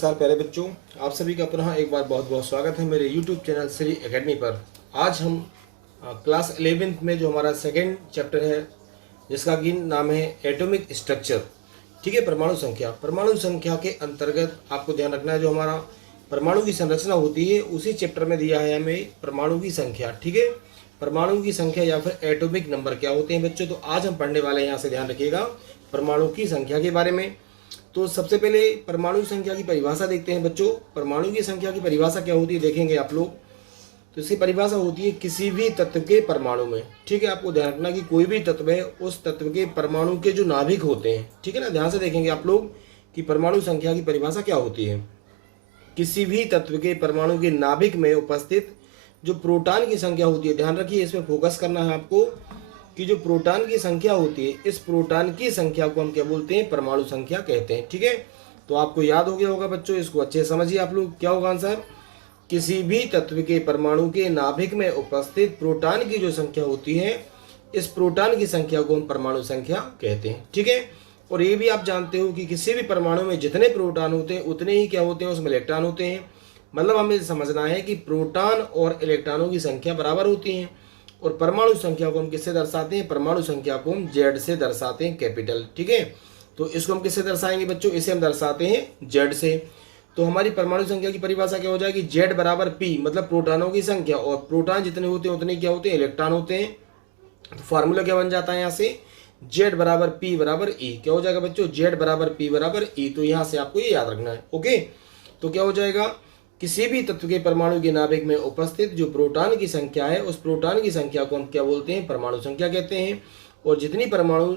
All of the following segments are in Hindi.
नमस्कार प्यारे बच्चों, आप सभी का पुनः एक बार बहुत बहुत स्वागत है मेरे YouTube चैनल श्री एकेडमी पर। आज हम क्लास 11th में जो हमारा सेकेंड चैप्टर है जिसका कि नाम है एटॉमिक स्ट्रक्चर, ठीक है, परमाणु संख्या। परमाणु संख्या के अंतर्गत आपको ध्यान रखना है जो हमारा परमाणु की संरचना होती है उसी चैप्टर में दिया है हमें परमाणु की संख्या, ठीक है। परमाणु की संख्या या फिर एटॉमिक नंबर क्या होते हैं बच्चों, तो आज हम पढ़ने वाले हैं। यहाँ से ध्यान रखिएगा परमाणु की संख्या के बारे में। तो सबसे पहले परमाणु संख्या की परिभाषा देखते हैं बच्चों। परमाणु की संख्या की परिभाषा क्या होती है देखेंगे आप लोग। तो इसकी परिभाषा होती है किसी भी तत्व के परमाणु में, ठीक है। आपको ध्यान रखना कि कोई भी तत्व है उस तत्व के परमाणु के जो नाभिक होते हैं, ठीक है ना। ध्यान से देखेंगे आप लोग कि परमाणु संख्या की परिभाषा क्या होती है। किसी भी तत्व के परमाणु के नाभिक में उपस्थित जो प्रोटॉन की संख्या होती है, ध्यान रखिए इसमें फोकस करना है आपको कि जो प्रोटॉन की संख्या होती है इस प्रोटॉन की संख्या को हम क्या बोलते हैं, परमाणु संख्या कहते हैं, ठीक है। तो आपको याद हो गया होगा बच्चों, इसको अच्छे समझिए आप लोग। क्या होगा आंसर, किसी भी तत्व के परमाणु के नाभिक में उपस्थित प्रोटॉन की जो संख्या होती है इस प्रोटॉन की संख्या को हम परमाणु संख्या कहते हैं, ठीक है। और ये भी आप जानते हो कि किसी भी परमाणु में जितने प्रोटॉन होते हैं उतने ही क्या होते हैं, उसमें इलेक्ट्रॉन होते हैं। मतलब हमें समझना है कि प्रोटॉन और इलेक्ट्रॉनों की संख्या बराबर होती है। और परमाणु संख्या को हम किससे दर्शाते हैं, परमाणु संख्या को हम जेड से दर्शाते हैं, कैपिटल, ठीक है। तो इसको हम किससे दर्शाएंगे बच्चों, इसे हम दर्शाते हैं जेड से। तो हमारी परमाणु संख्या की परिभाषा क्या हो जाएगी, जेड बराबर पी, मतलब प्रोटॉनों की संख्या, और प्रोटॉन जितने होते हैं उतने क्या होते हैं, इलेक्ट्रॉन होते हैं। तो फार्मूला क्या बन जाता है यहाँ से, जेड बराबर पी बराबर ई। क्या हो जाएगा बच्चों, जेड बराबर पी बराबर ई। तो यहाँ से आपको ये याद रखना है, ओके। तो क्या हो जाएगा, किसी भी तत्व के परमाणु के नाभिक में उपस्थित जो प्रोटॉन की संख्या है उस प्रोटॉन की संख्या को हम क्या बोलते हैं, परमाणु संख्या कहते हैं। और जितनी परमाणु,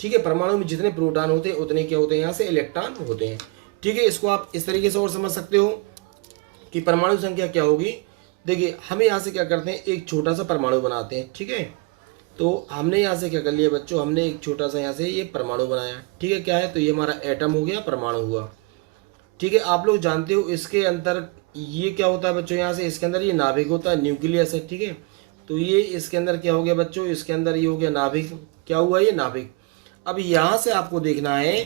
ठीक है, परमाणु में जितने प्रोटॉन होते हैं उतने क्या होते हैं, यहाँ से इलेक्ट्रॉन होते हैं, ठीक है। इसको आप इस तरीके से और समझ सकते हो कि परमाणु संख्या क्या होगी। देखिए हम यहाँ से क्या करते हैं, एक छोटा सा परमाणु बनाते हैं, ठीक है। तो हमने यहाँ से क्या कर लिया बच्चों, हमने एक छोटा सा यहाँ से ये परमाणु बनाया, ठीक है। क्या है, तो ये हमारा एटम हो गया, परमाणु हुआ, ठीक है। आप लोग जानते हो इसके अंदर ये क्या होता है बच्चों, यहाँ से इसके अंदर ये नाभिक होता है, न्यूक्लियस है, ठीक है। तो ये इसके अंदर क्या हो गया बच्चों, इसके अंदर ये हो गया नाभिक। क्या हुआ, ये नाभिक। अब यहाँ से आपको देखना है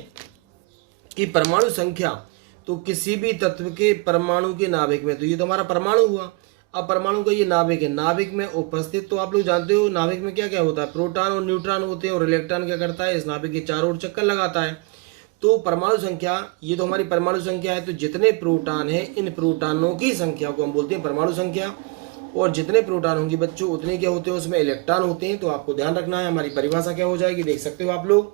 कि परमाणु संख्या, तो किसी भी तत्व के परमाणु के नाभिक में, तो ये तो हमारा परमाणु हुआ। अब परमाणु का ये नाभिक है, नाभिक में उपस्थित, तो आप लोग जानते हो नाभिक में क्या क्या होता है, प्रोटॉन और न्यूट्रॉन होते हैं। और इलेक्ट्रॉन क्या करता है, इस नाभिक के चारों ओर चक्कर लगाता है। तो परमाणु संख्या, ये तो हमारी परमाणु संख्या है। तो जितने प्रोटॉन हैं इन प्रोटॉनों की संख्या को हम बोलते हैं परमाणु संख्या। और जितने प्रोटॉन होंगे बच्चों उतने क्या होते हैं, उसमें इलेक्ट्रॉन होते हैं। तो आपको ध्यान रखना है हमारी परिभाषा क्या हो जाएगी, देख सकते हो आप लोग।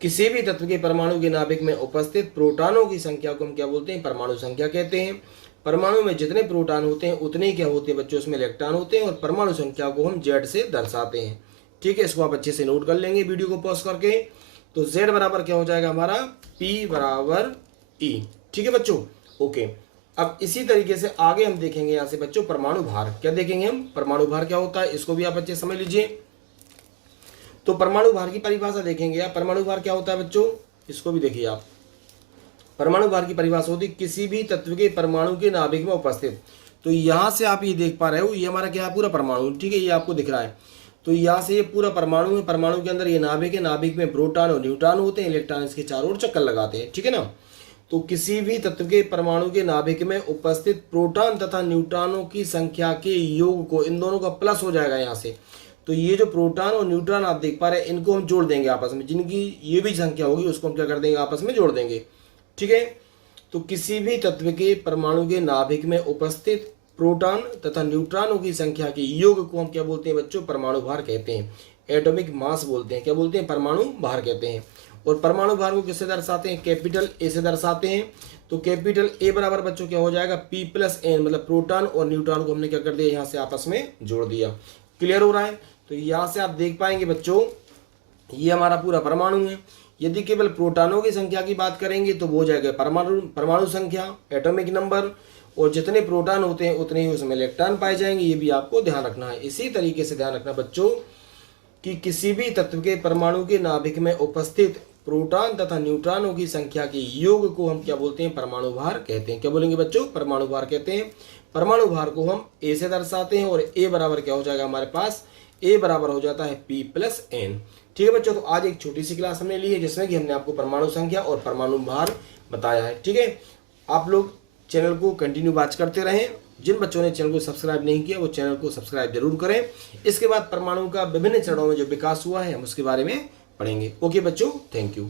किसी भी तत्व के परमाणु के नाभिक में उपस्थित प्रोटॉनों की संख्या को हम क्या बोलते हैं, परमाणु संख्या कहते हैं। परमाणु में जितने प्रोटॉन होते हैं उतने ही क्या होते हैं बच्चों, उसमें इलेक्ट्रॉन होते हैं। और परमाणु संख्या को हम जेड से दर्शाते हैं, ठीक है। इसको आप अच्छे से नोट कर लेंगे वीडियो को पॉज करके। तो z बराबर क्या हो जाएगा हमारा, p बराबर e, ठीक है बच्चों, ओके। अब इसी तरीके से आगे हम देखेंगे यहाँ से बच्चों परमाणु भार। क्या देखेंगे हम, परमाणु भार क्या होता है, इसको भी आप अच्छे समझ लीजिए। तो परमाणु भार की परिभाषा देखेंगे आप। परमाणु भार क्या होता है बच्चों, इसको भी देखिए आप। परमाणु भार की परिभाषा होती है किसी भी तत्व के परमाणु के नाभिक में उपस्थित। तो यहाँ से आप ये देख पा रहे हो, ये हमारा क्या है, पूरा परमाणु, ठीक है, ये आपको दिख रहा है। तो यहाँ से ये पूरा परमाणु है, परमाणु के अंदर ये नाभिक है, नाभिक में प्रोटॉन और न्यूट्रॉन होते हैं, इलेक्ट्रॉन इसके चारों ओर चक्कर लगाते हैं, ठीक है ना। तो किसी भी तत्व के परमाणु के नाभिक में उपस्थित प्रोटॉन तथा न्यूट्रॉनों की संख्या के योग को, इन दोनों का प्लस हो जाएगा यहाँ से। तो ये जो प्रोटॉन और न्यूट्रॉन आप देख पा रहे हैं इनको हम जोड़ देंगे आपस में, जिनकी ये भी संख्या होगी उसको हम क्या कर देंगे, आपस में जोड़ देंगे, ठीक है। तो किसी भी तत्व के परमाणु के नाभिक में उपस्थित प्रोटॉन तथा न्यूट्रॉनों की संख्या के योग को हम क्या बोलते हैं बच्चों, परमाणु भार कहते हैं, एटॉमिक मास बोलते हैं। क्या बोलते हैं, परमाणु भार कहते हैं। और परमाणु भार को किससे दर्शाते हैं, कैपिटल ए से दर्शाते हैं। तो कैपिटल ए बराबर बच्चों क्या हो जाएगा, p प्लस एन, मतलब प्रोटॉन और न्यूट्रॉन को हमने क्या कर दिया, यहाँ से आपस में जोड़ दिया। क्लियर हो रहा है। तो यहाँ से आप देख पाएंगे बच्चों ये हमारा पूरा परमाणु है। यदि केवल प्रोटॉनों की संख्या की बात करेंगे तो वो हो जाएगा परमाणु संख्या, एटॉमिक नंबर। और जितने प्रोटॉन होते हैं उतने ही उसमें इलेक्ट्रॉन पाए जाएंगे, ये भी आपको ध्यान रखना है। इसी तरीके से ध्यान रखना बच्चों कि किसी भी तत्व के परमाणु के नाभिक में उपस्थित प्रोटॉन तथा न्यूट्रॉनों की संख्या के योग को हम क्या बोलते हैं, परमाणु भार कहते हैं। क्या बोलेंगे बच्चों, परमाणु भार कहते हैं। परमाणु भार को हम ए से दर्शाते हैं। और ए बराबर क्या हो जाएगा हमारे पास, ए बराबर हो जाता है p प्लस एन, ठीक है बच्चों। तो आज एक छोटी सी क्लास हमने ली है जिसमें कि हमने आपको परमाणु संख्या और परमाणु भार बताया है। ठीक है, आप लोग चैनल को कंटिन्यू वॉच करते रहें। जिन बच्चों ने चैनल को सब्सक्राइब नहीं किया वो चैनल को सब्सक्राइब जरूर करें। इसके बाद परमाणु का विभिन्न चरणों में जो विकास हुआ है हम उसके बारे में पढ़ेंगे। ओके बच्चों, थैंक यू।